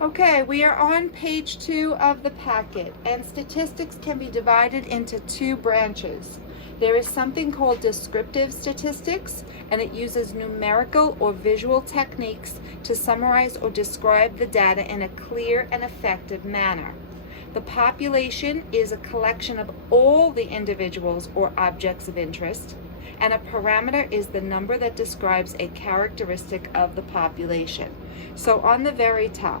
Okay, we are on page 2 of the packet, and statistics can be divided into two branches. There is something called descriptive statistics, and it uses numerical or visual techniques to summarize or describe the data in a clear and effective manner. The population is a collection of all the individuals or objects of interest, and a parameter is the number that describes a characteristic of the population. So on the very top,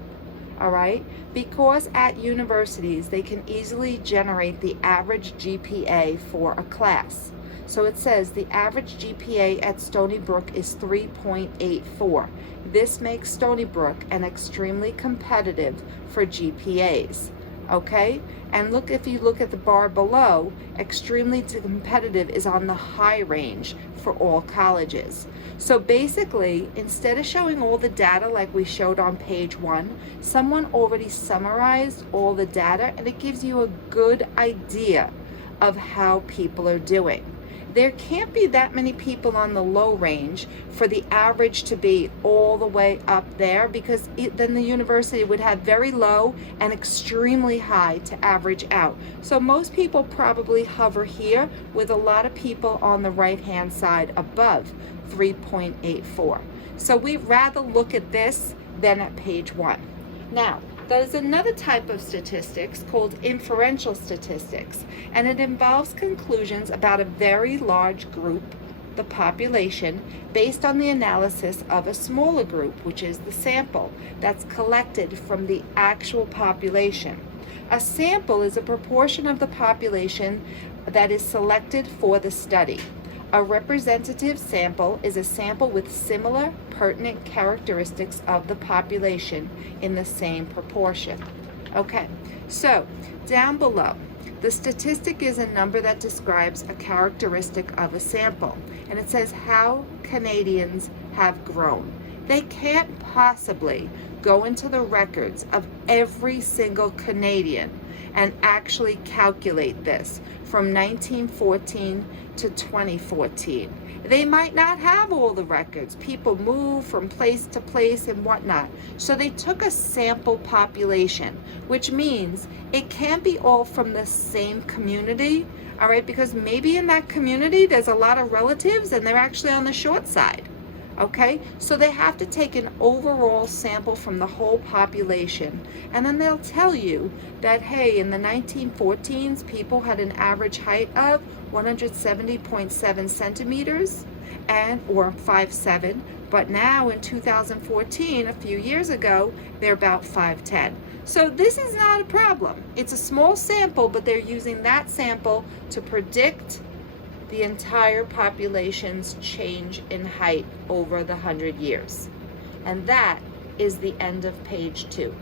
all right, because at universities they can easily generate the average GPA for a class. So it says the average GPA at Stony Brook is 3.84. This makes Stony Brook an extremely competitive for GPAs. Okay, and look, if you look at the bar below, extremely competitive is on the high range for all colleges. So basically, instead of showing all the data like we showed on page 1, someone already summarized all the data, and it gives you a good idea of how people are doing. There can't be that many people on the low range for the average to be all the way up there, because then the university would have very low and extremely high to average out. So most people probably hover here, with a lot of people on the right hand side above 3.84. So we'd rather look at this than at page 1. Now, there's another type of statistics called inferential statistics, and it involves conclusions about a very large group, the population, based on the analysis of a smaller group, which is the sample that's collected from the actual population. A sample is a proportion of the population that is selected for the study. A representative sample is a sample with similar pertinent characteristics of the population in the same proportion. Okay, so down below, the statistic is a number that describes a characteristic of a sample, and it says how Canadians have grown. They can't possibly go into the records of every single Canadian and actually calculate this from 1914 to 2014. They might not have all the records. People move from place to place and whatnot. So they took a sample population, which means it can't be all from the same community, all right, because maybe in that community there's a lot of relatives and they're actually on the short side. Okay, so they have to take an overall sample from the whole population, and then they'll tell you that, hey, in the 1914s, people had an average height of 170.7 centimeters or 5'7", but now in 2014, a few years ago, they're about 5'10". So this is not a problem. It's a small sample, but they're using that sample to predict the entire population's change in height over the 100 years. And that is the end of page 2.